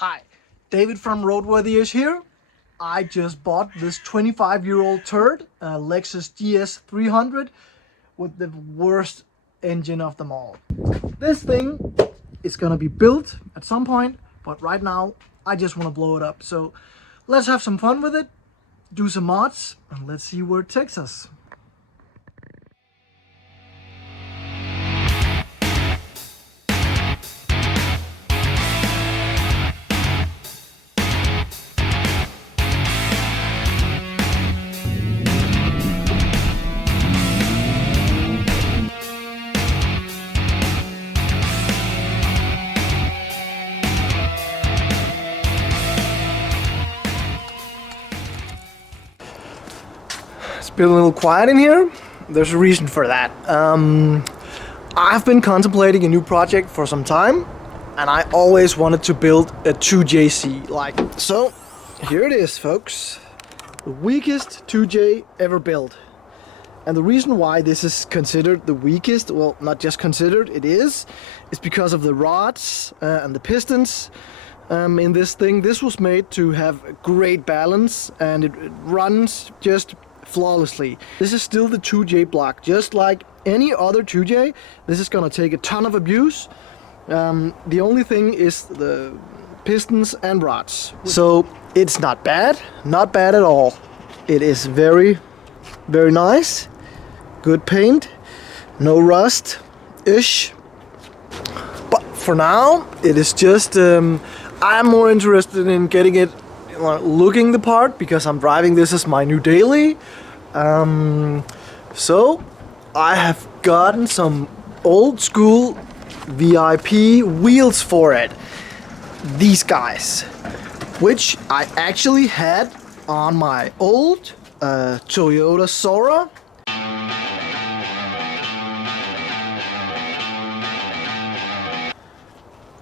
Hi, David from Roadworthyish here. I just bought this 25-year-old turd, Lexus GS300, with the worst engine of them all. This thing is gonna be built at some point, but right now I just want to blow it up. So let's have some fun with it, do some mods, and let's see where it takes us. It's been a little quiet in here. There's a reason for that. I've been contemplating a new project for some time, and I always wanted to build a 2JC like so. Here it is, folks. The weakest 2J ever built. And the reason why this is considered the weakest, well, not just considered, it is because of the rods and the pistons in this thing. This was made to have great balance, and it runs just flawlessly. This is still the 2J block, just like any other 2J. This is gonna take a ton of abuse. The only thing is the pistons and rods. So it's not bad at all. It is very, very nice. Good paint, no rust-ish. But for now, it is just, I'm more interested in getting it looking the part, because I'm driving this as my new daily. So I have gotten some old school VIP wheels for it. These guys, which I actually had on my old Toyota Sora.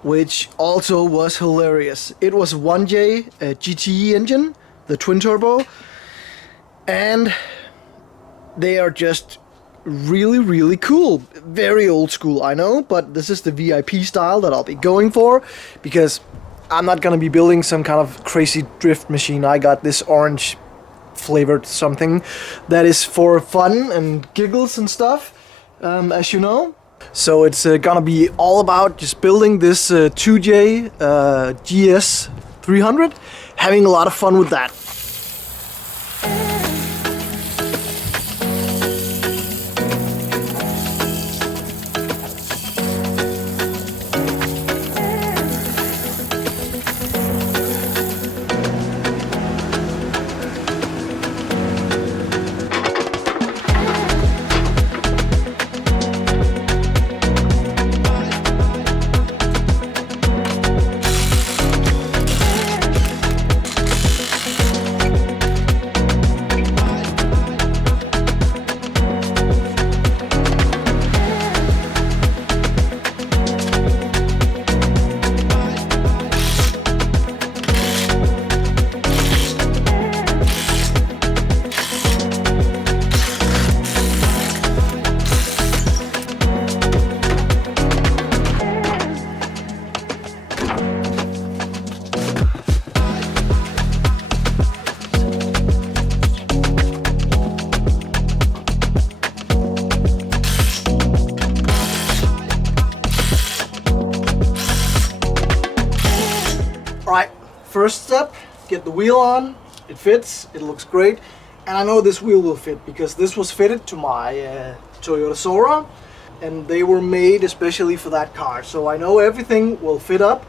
Which also was hilarious. It was a 1J GTE engine, the twin turbo, and they are just really, really cool. Very old school, I know, but this is the VIP style that I'll be going for, because I'm not gonna be building some kind of crazy drift machine. I got this orange flavored something that is for fun and giggles and stuff, as you know. So it's gonna be all about just building this 2J GS300, having a lot of fun with that. Alright, first step, get the wheel on. It fits, it looks great, and I know this wheel will fit because this was fitted to my Toyota Sora, and they were made especially for that car, so I know everything will fit up.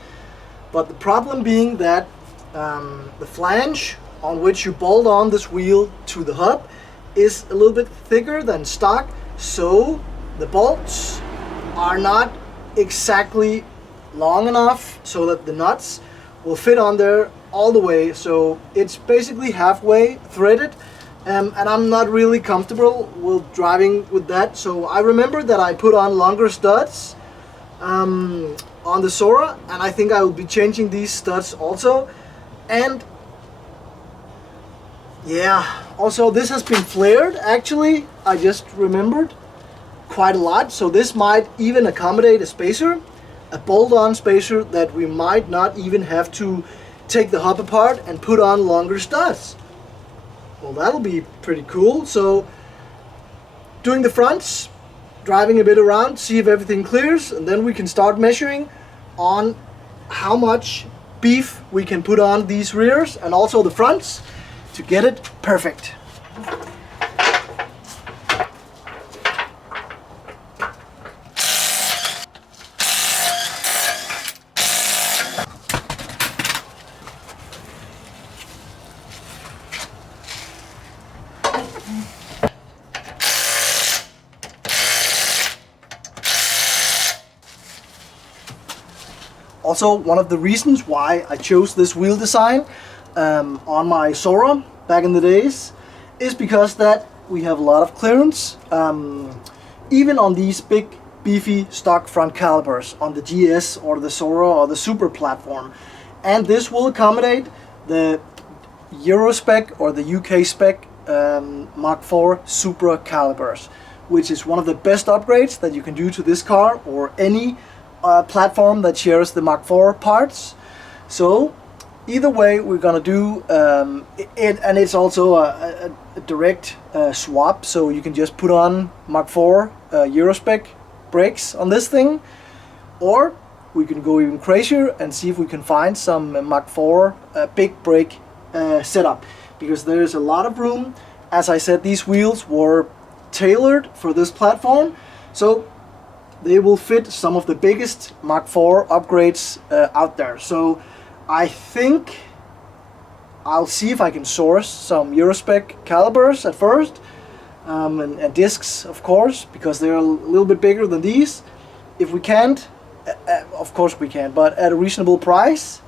But the problem being that the flange on which you bolt on this wheel to the hub is a little bit thicker than stock, so the bolts are not exactly long enough so that the nuts will fit on there all the way. So it's basically halfway threaded, and I'm not really comfortable with driving with that. So I remember that I put on longer studs on the Sora, and I think I will be changing these studs also. And yeah, also this has been flared, actually, I just remembered, quite a lot, so this might even accommodate a spacer. a bolt-on spacer that we might not even have to take the hub apart and put on longer studs. Well, that'll be pretty cool. So doing the fronts, driving a bit around, see if everything clears, and then we can start measuring on how much beef we can put on these rears and also the fronts to get it perfect. Also, one of the reasons why I chose this wheel design on my Sora back in the days is because that we have a lot of clearance, even on these big beefy stock front calipers on the GS or the Sora or the Super platform. And this will accommodate the Euro spec or the UK spec Mark IV Supra calipers, which is one of the best upgrades that you can do to this car or any platform that shares the Mark IV parts. So either way we're gonna do it, and it's also a direct swap, so you can just put on Mark IV Eurospec brakes on this thing, or we can go even crazier and see if we can find some Mark IV big brake setup, because there is a lot of room. As I said, these wheels were tailored for this platform, so they will fit some of the biggest Mark IV upgrades out there. So I think I'll see if I can source some Eurospec calipers at first, and discs, of course, because they're a little bit bigger than these. If we can't, of course we can, but at a reasonable price,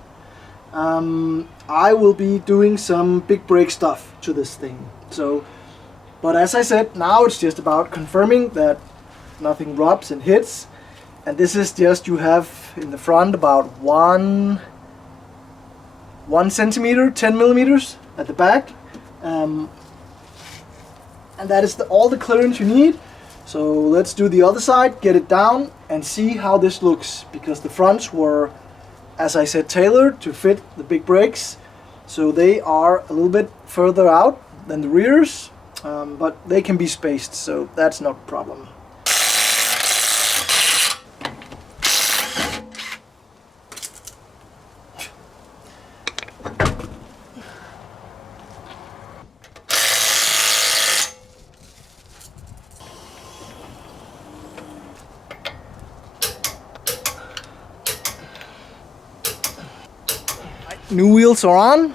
I will be doing some big brake stuff to this thing. So, but as I said, now it's just about confirming that nothing rubs and hits, and this is just, you have in the front about 1 centimeter, 10 millimeters at the back, and that is all the clearance you need. So let's do the other side, get it down and see how this looks, because the fronts were, as I said, tailored to fit the big brakes, so they are a little bit further out than the rears, but they can be spaced, so that's not a problem. New wheels are on,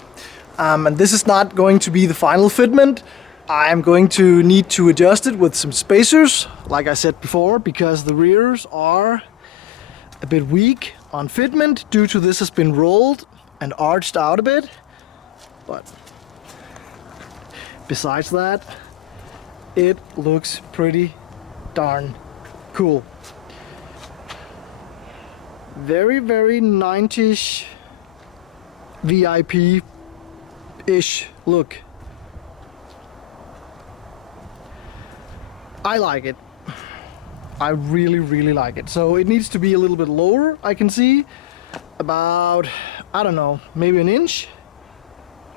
and this is not going to be the final fitment. I'm going to need to adjust it with some spacers, like I said before, because the rears are a bit weak on fitment due to this has been rolled and arched out a bit. But besides that, it looks pretty darn cool. Very, very 90s VIP-ish look. I like it. I really, really like it. So it needs to be a little bit lower, I can see. About, I don't know, maybe an inch.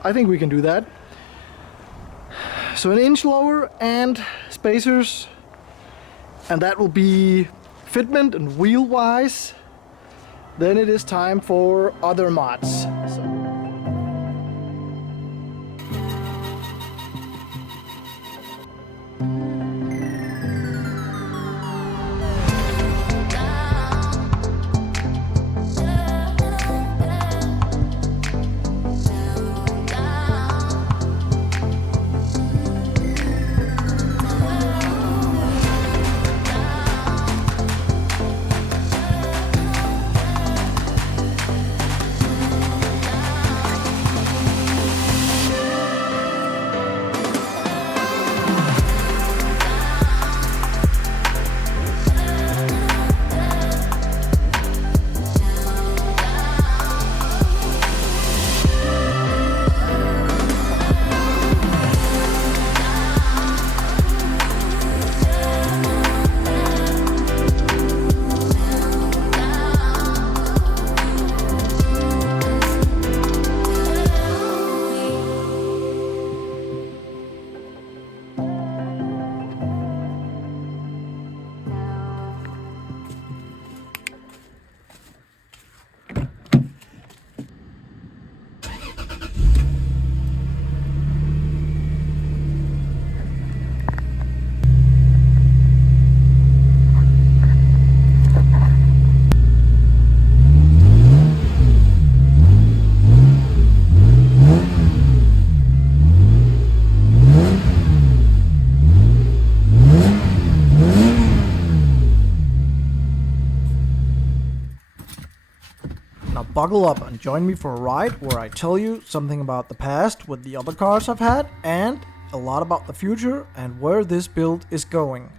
I think we can do that. So an inch lower and spacers. And that will be fitment and wheel-wise. Then it is time for other mods. buckle up and join me for a ride where I tell you something about the past with the other cars I've had and a lot about the future and where this build is going.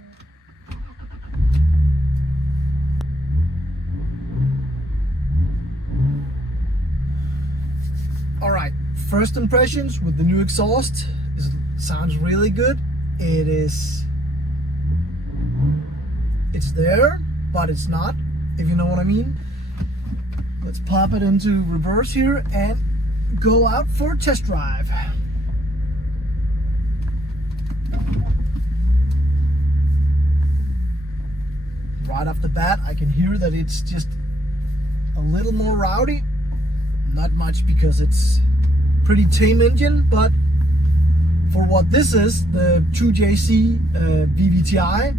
Alright, first impressions with the new exhaust. It sounds really good. It's there, but it's not, if you know what I mean. Let's pop it into reverse here and go out for a test drive. Right off the bat, I can hear that it's just a little more rowdy. Not much because it's pretty tame engine, but for what this is, the 2JC VVTI,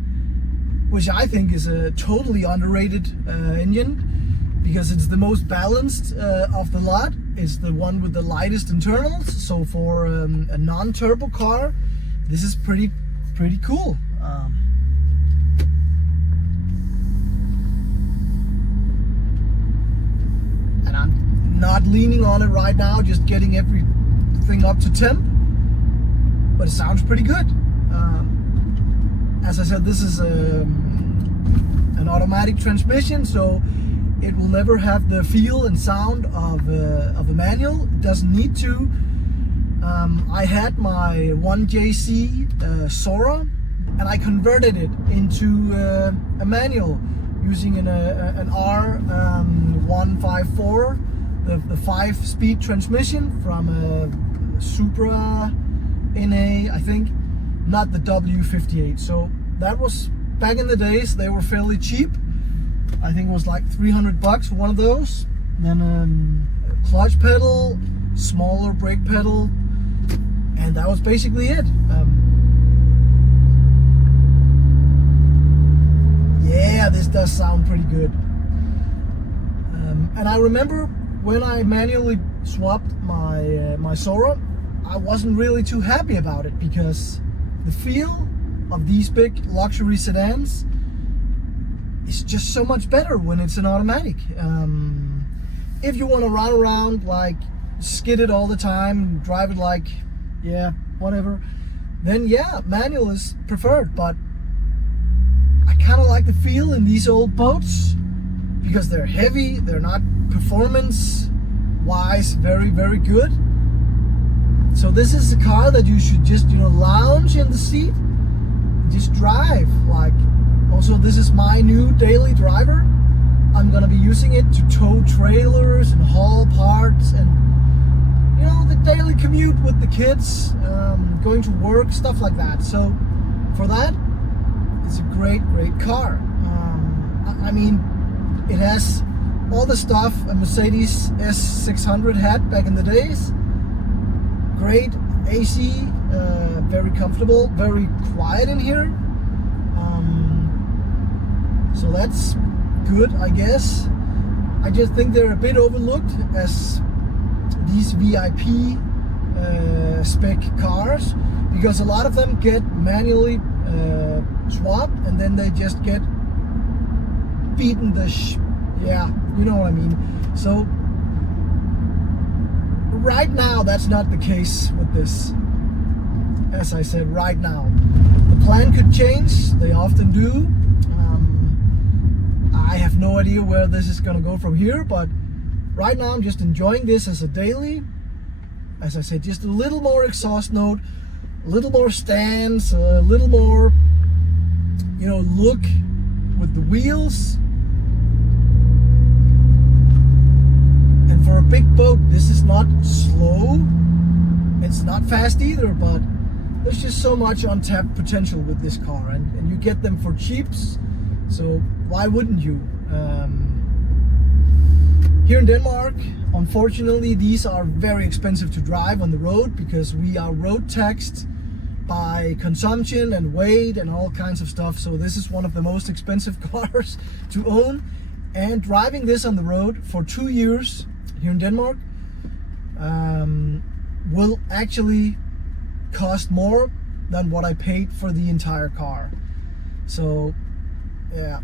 which I think is a totally underrated engine because it's the most balanced of the lot. It's the one with the lightest internals, so for a non-turbo car, this is pretty cool. And I'm not leaning on it right now, just getting everything up to temp, but it sounds pretty good. As I said, this is an automatic transmission, so it will never have the feel and sound of a manual. It doesn't need to. I had my 1JC Sora, and I converted it into a manual using an R154, the 5-speed transmission from a Supra NA, I think, not the W58. So that was back in the days. They were fairly cheap. I think it was like $300 for one of those. And then clutch pedal, smaller brake pedal, and that was basically it. Yeah, this does sound pretty good. And I remember when I manually swapped my Sora, I wasn't really too happy about it because the feel of these big luxury sedans is just so much better when it's an automatic. If you want to run around like skid it all the time, drive it like, yeah, whatever, then yeah, manual is preferred. But I kind of like the feel in these old boats because they're heavy, they're not performance wise very good. So this is a car that you should just, lounge in the seat, just drive. Like, also this is my new daily driver. I'm gonna be using it to tow trailers and haul parts and, the daily commute with the kids, going to work, stuff like that. So for that, it's a great car. I mean, it has all the stuff a Mercedes S600 had back in the days. Great AC, very comfortable, very quiet in here. So that's good, I guess. I just think they're a bit overlooked as these VIP spec cars, because a lot of them get manually swapped and then they just get beaten yeah, you know what I mean. So right now, that's not the case with this. As I said, right now. The plan could change, they often do. I have no idea where this is gonna go from here, but right now I'm just enjoying this as a daily. As I said, just a little more exhaust note, a little more stance, a little more, look with the wheels. And for a big boat, this is not slow. It's not fast either, but there's just so much untapped potential with this car, and you get them for cheaps. So why wouldn't you? Here in Denmark, unfortunately, these are very expensive to drive on the road because we are road taxed by consumption and weight and all kinds of stuff. So this is one of the most expensive cars to own. And driving this on the road for 2 years here in Denmark will actually cost more than what I paid for the entire car. So yeah,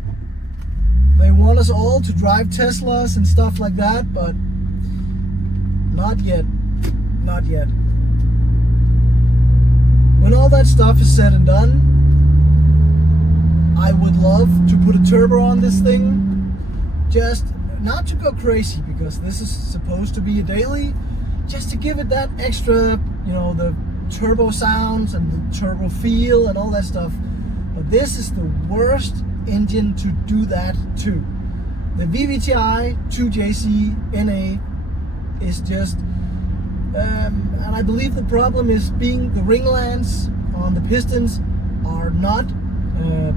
they want us all to drive Teslas and stuff like that, but not yet. Not yet. When all that stuff is said and done, I would love to put a turbo on this thing. Just not to go crazy, because this is supposed to be a daily, just to give it that extra, you know, the turbo sounds and the turbo feel and all that stuff. But this is the worst engine to do that to. The VVTI 2JC NA is just, and I believe the problem is being the ringlands on the pistons are not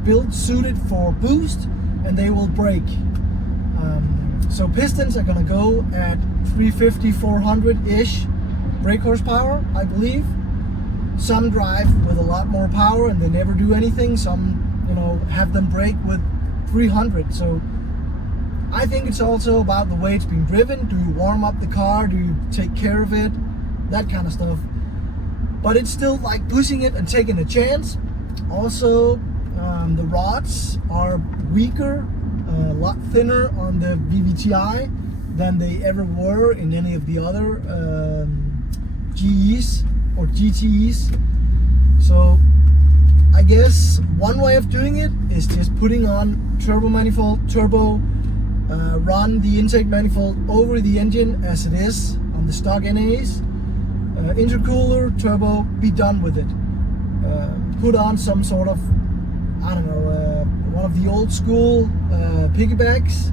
built suited for boost, and they will break. So pistons are gonna go at 350, 400-ish brake horsepower, I believe. Some drive with a lot more power and they never do anything. Some, you know, have them brake with 300. So I think it's also about the way it's being driven. Do you warm up the car? Do you take care of it? That kind of stuff. But it's still like pushing it and taking a chance. Also, the rods are weaker, a lot thinner on the VVTI than they ever were in any of the other GEs or GTEs. So I guess one way of doing it is just putting on turbo manifold, run the intake manifold over the engine as it is on the stock NAs, intercooler, turbo, be done with it. Put on some sort of, I don't know, one of the old school piggybacks,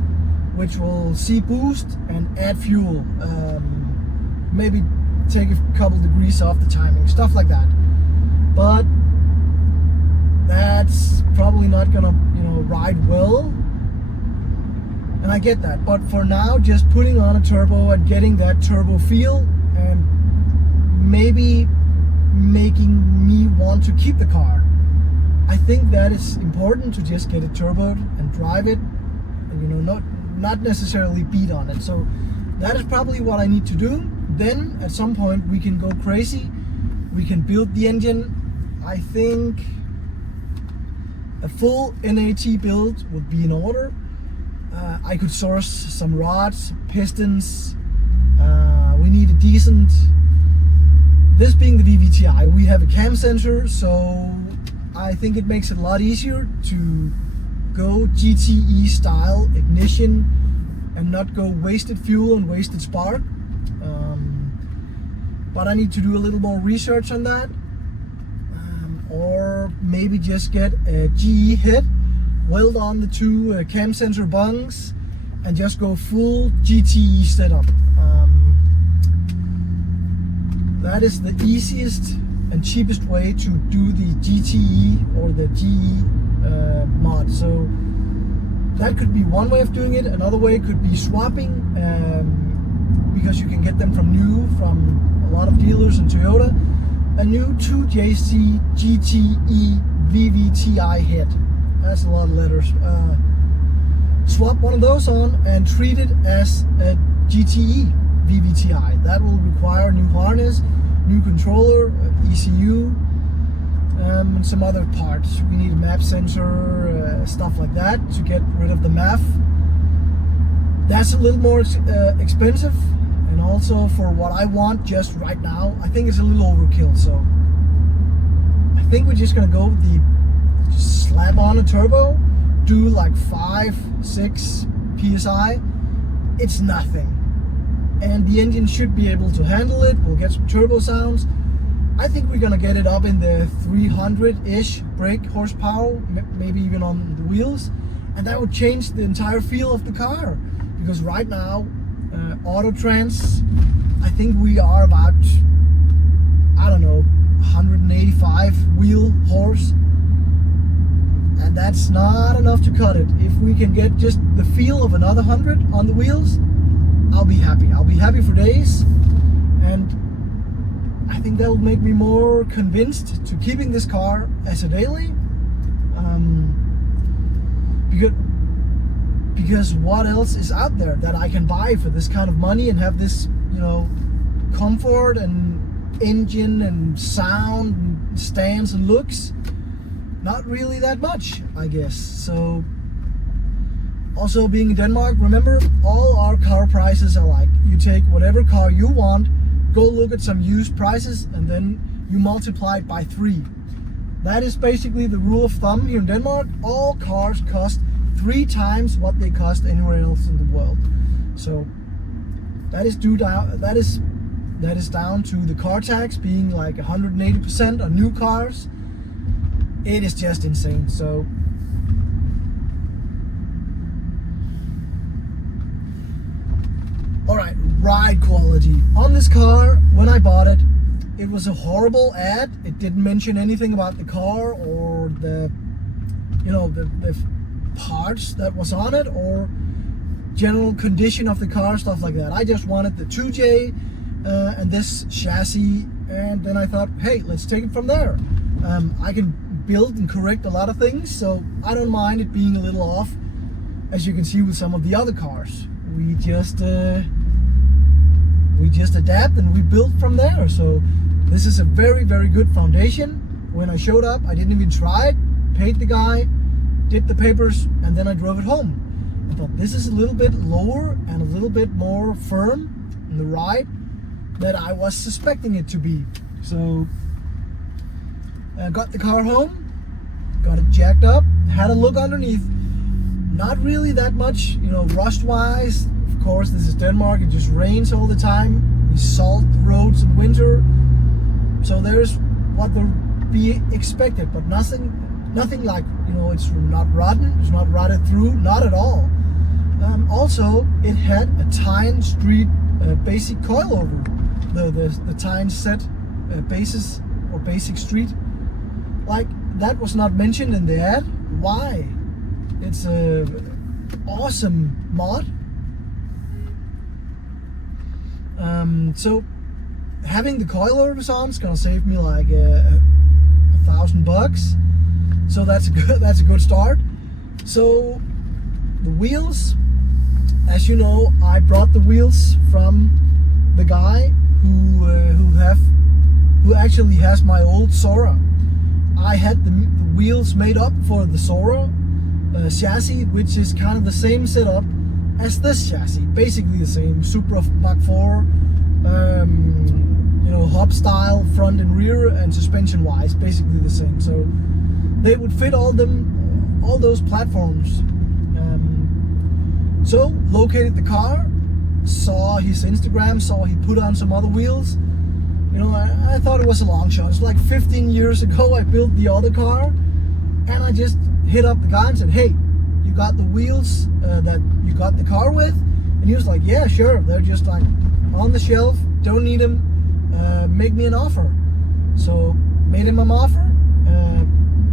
which will see boost and add fuel. Maybe take a couple degrees off the timing, stuff like that. But that's probably not gonna, you know, ride well. And I get that. But for now, just putting on a turbo and getting that turbo feel, and maybe making me want to keep the car. I think that is important, to just get it turboed and drive it, and, you know, not necessarily beat on it. So that is probably what I need to do. Then at some point we can go crazy. We can build the engine. I think a full NA-T build would be in order. I could source some rods, pistons. We need a decent, this being the VVTI, we have a cam sensor, so I think it makes it a lot easier to go GTE style ignition and not go wasted fuel and wasted spark. But I need to do a little more research on that, or maybe just get a GE head, weld on the two cam sensor bungs, and just go full GTE setup. That is the easiest and cheapest way to do the GTE or the GE mod. So that could be one way of doing it. Another way could be swapping, because you can get them from a lot of dealers in Toyota, a new 2JC GTE VVTI head. That's a lot of letters. Swap one of those on and treat it as a GTE VVTI. That will require new harness, new controller, ECU, and some other parts. We need a map sensor, stuff like that, to get rid of the MAF. That's a little more expensive, and also for what I want just right now, I think it's a little overkill. So I think we're just gonna go with the slap on a turbo, do like 5-6 PSI. It's nothing, and the engine should be able to handle it. We'll get some turbo sounds. I think we're gonna get it up in the 300-ish brake horsepower, maybe even on the wheels, and that would change the entire feel of the car. Because right now, auto trans, I think we are about, I don't know, 185 wheel horse, and that's not enough to cut it. If we can get just the feel of another 100 on the wheels, I'll be happy. I'll be happy for days, and I think that will make me more convinced to keeping this car as a daily. Because what else is out there that I can buy for this kind of money and have this, you know, comfort and engine and sound and stance and looks? Not really that much, I guess. So Also, being in Denmark, remember, all our car prices are like, you take whatever car you want, go look at some used prices, and then you multiply it by 3. That is basically the rule of thumb here in Denmark. All cars cost 3 times what they cost anywhere else in the world. So that is down to the car tax being like 180% on new cars. It is just insane. So alright, ride quality. On this car, when I bought it, it was a horrible ad. It didn't mention anything about the car or the parts that was on it or general condition of the car, stuff like that. I just wanted the 2J and this chassis, and then I thought, hey, let's take it from there. I can build and correct a lot of things, so I don't mind it being a little off, as you can see with some of the other cars. We just adapt and we build from there. So this is a very, very good foundation. When I showed up, I didn't even try it, paid the guy, did the papers, and then I drove it home. I thought this is a little bit lower and a little bit more firm in the ride than I was suspecting it to be. So I got the car home, got it jacked up, had a look underneath. Not really that much, rust wise. Of course, this is Denmark, it just rains all the time. We salt the roads in winter. So there's what would be expected, but nothing like, it's not rotten, it's not rotted through, not at all. Also, it had a Tyne Street basic coilover, the Tyne set basis or basic street. Like, that was not mentioned in the ad. Why? It's a awesome mod. So having the coilovers on is gonna save me like $1,000. So that's a good start. So the wheels, as you know, I brought the wheels from the guy who actually has my old Sora. I had the wheels made up for the Sora chassis, which is kind of the same setup as this chassis, basically the same. Supra Mach 4, hub style, front and rear, and suspension wise, basically the same. So they would fit all those platforms. So located the car, saw his Instagram, saw he put on some other wheels. I thought it was a long shot. It's like 15 years ago I built the other car, and I just hit up the guy and said, hey, you got the wheels that you got the car with? And he was like, yeah, sure. They're just like on the shelf, don't need them, make me an offer. So made him an offer,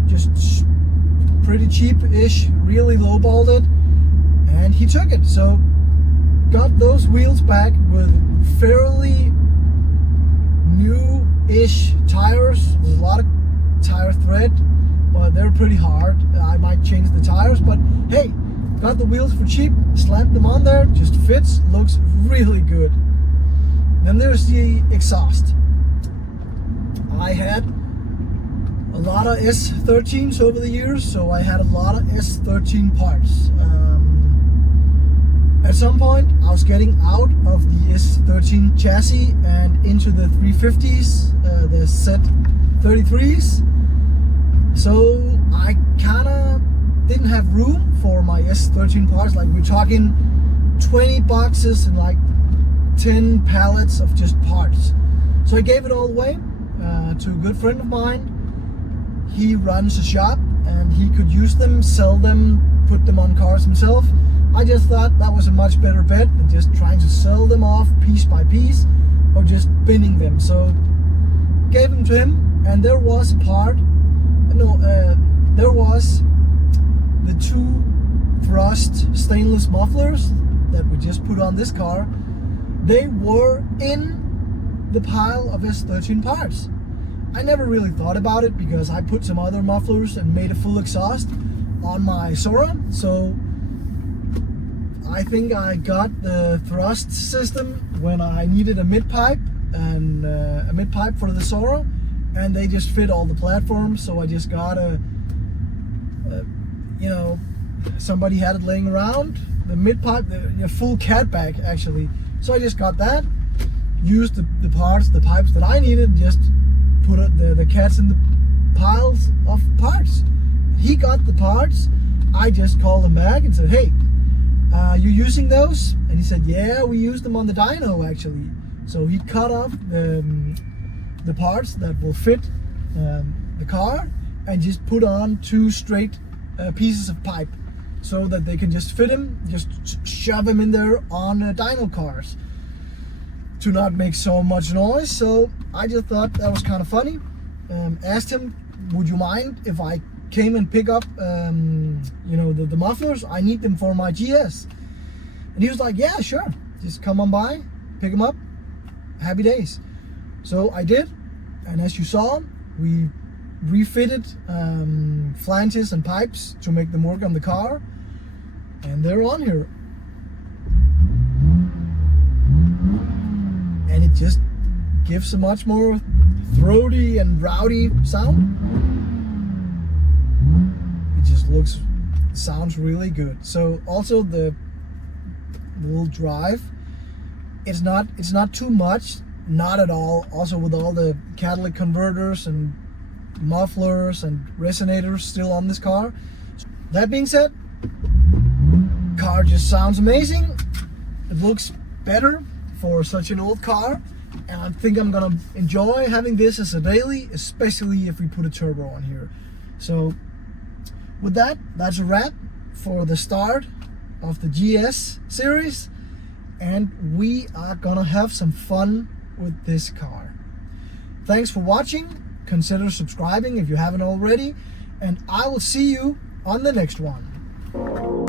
just pretty cheap-ish, really lowballed it, and he took it. So got those wheels back with fairly new-ish tires, with a lot of tire thread, but they're pretty hard. I might change the tires, but hey, got the wheels for cheap, slapped them on there, just fits, looks really good. Then there's the exhaust. I had a lot of S13s over the years, so I had a lot of S13 parts. At some point, I was getting out of the S13 chassis and into the 350s, the Z33s. So I kinda didn't have room for my S13 parts. Like, we're talking 20 boxes and like 10 pallets of just parts. So I gave it all away to a good friend of mine. He runs a shop and he could use them, sell them, put them on cars himself. I just thought that was a much better bet than just trying to sell them off piece by piece or just binning them. So gave them to him, and there was a part, there was the 2 thrust stainless mufflers that we just put on this car. They were in the pile of S13 parts. I never really thought about it because I put some other mufflers and made a full exhaust on my Sora. So I think I got the thrust system when I needed a mid-pipe and a mid-pipe for the Sora, and they just fit all the platforms. So I just got somebody had it laying around, the mid pipe, the full cat bag actually. So I just got that, used the parts, the pipes that I needed, just put the cats in the piles of parts. He got the parts. I just called him back and said, hey, you using those? And he said, yeah, we used them on the dyno actually. So he cut off the parts that will fit the car and just put on 2 straight pieces of pipe so that they can just fit him, just shove him in there on dyno cars to not make so much noise. So I just thought that was kind of funny. Asked him, would you mind if I came and pick up you know, the mufflers? I need them for my GS. And he was like, yeah, sure, just come on by, pick them up, happy days. So I did, and as you saw, we refitted flanges and pipes to make them work on the car, and they're on here. And it just gives a much more throaty and rowdy sound. It just sounds really good. So also the little drive, it's not too much, not at all. Also with all the catalytic converters and mufflers and resonators still on this car. That being said, car just sounds amazing. It looks better for such an old car, and I think I'm gonna enjoy having this as a daily, especially if we put a turbo on here. So with that, that's a wrap for the start of the GS series, and we are gonna have some fun with this car. Thanks for watching. Consider subscribing if you haven't already, and I will see you on the next one.